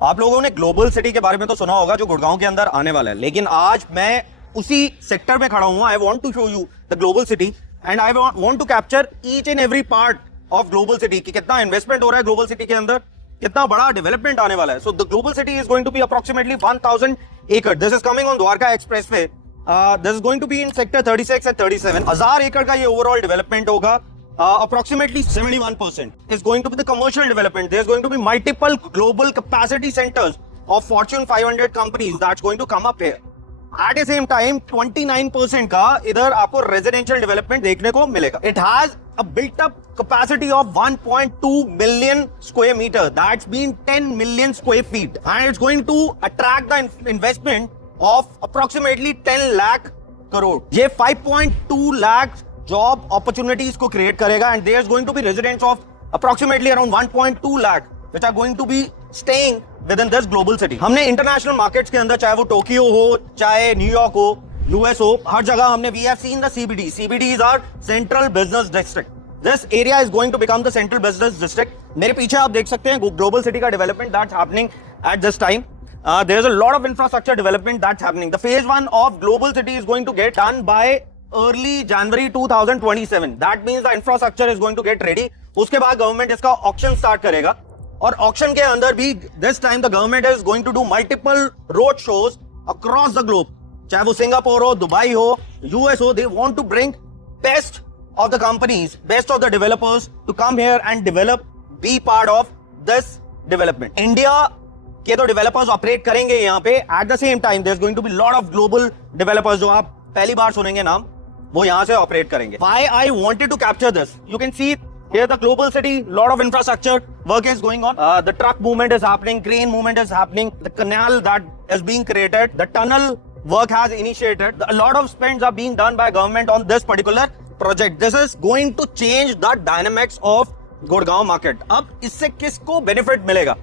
आप लोगों ने ग्लोबल सिटी के बारे में तो सुना होगा जो गुड़गांव के अंदर आने वाला है, लेकिन आज मैं उसी सेक्टर में खड़ा हूं। I want to show you the global city and I want to capture each and every part of global city कि कितना इन्वेस्टमेंट हो रहा है ग्लोबल सिटी के अंदर, कितना बड़ा डेवलपमेंट आने वाला है। So the global city is going to be approximately 1000 एकड़। This is coming on Dwarka expressway. This is going to be in sector 36 and 37। 1000 एकड़ का ये ओवरऑल डेवलपमेंट होगा। Approximately 71% is going to be the commercial development. There's going to be multiple global capacity centers of Fortune 500 companies that's going to come up here. At the same time, 29% का इधर आपको residential development देखने को मिलेगा. It has a built-up capacity of 1.2 million square meter. That's been 10 million square feet, and it's going to attract the investment of approximately 10 lakh crore. ये 5.2 lakh job opportunities को create करेगा and there is going to be residents of approximately around 1.2 lakh which are going to be staying within this global city. हमने international markets के अंदर, चाहे वो टोक्यो हो, चाहे न्यूयॉर्क हो, यूएस हो, हर जगह हमने we have seen the CBD. CBD is our central business district. This area is going to become the central business district. मेरे पीछे आप देख सकते हैं ग्लोबल सिटी का development that's happening at this time. There is a lot of infrastructure development that's happening. The phase 1 of global city is going to get done by early January 2027. That means the infrastructure is going to get ready. उसके बाद गवर्नमेंट इसका auction start करेगा और ऑक्शन के अंदर भी this time the government is going to do multiple road shows across the globe. चाहे वो सिंगापुर हो, दुबई हो, यूएस हो, they want to bring best of the companies, best of the developers to come here and develop, be part of this development. India के तो developers operate करेंगे यहाँ पे. At the same time there is going to be lot of global developers जो आप पहली बार सुनेंगे नाम, वो यहाँ से ऑपरेट करेंगे. Why I wanted to capture this? You can see here the global city, lot of infrastructure work is going on. The truck movement is happening, crane movement is happening, the canal that is being created, the tunnel work has initiated. A lot of spends are being done by government on this particular project. This is going to change the dynamics of Gurgaon market. अब इससे किसको benefit मिलेगा?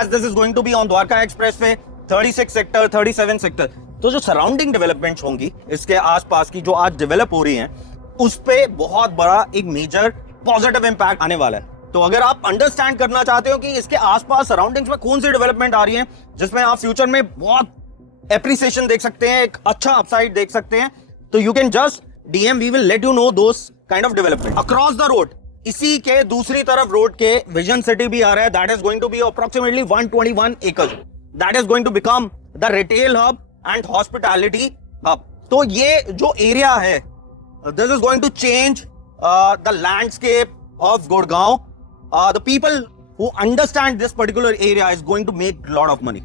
As this is going to be on Dwarka Expressway, 36 sector, 37 sector. तो जो surrounding developments होंगी इसके आसपास की जो आज डेवलप हो रही हैं, उस पे बहुत बड़ा एक मेजर पॉजिटिव इंपैक्ट आने वाला है. तो अगर आप अंडरस्टैंड करना चाहते हो कि इसके आसपास सराउंडिंग्स में कौन सी डेवलपमेंट आ रही है जिसमें आप फ्यूचर में बहुत एप्रिसिएशन देख सकते हैं, एक अच्छा अपसाइड देख सकते हैं, तो you can just DM, we will let you know those kind of development. Across the road, इसी के दूसरी तरफ रोड के विजन सिटी भी आ रहा है. That is going to be approximately 121 acres. That is going to become the retail hub and hospitality hub. तो ये जो एरिया है, this is going to change the landscape of Gurgaon. The people who understand this particular area is going to make a lot of money.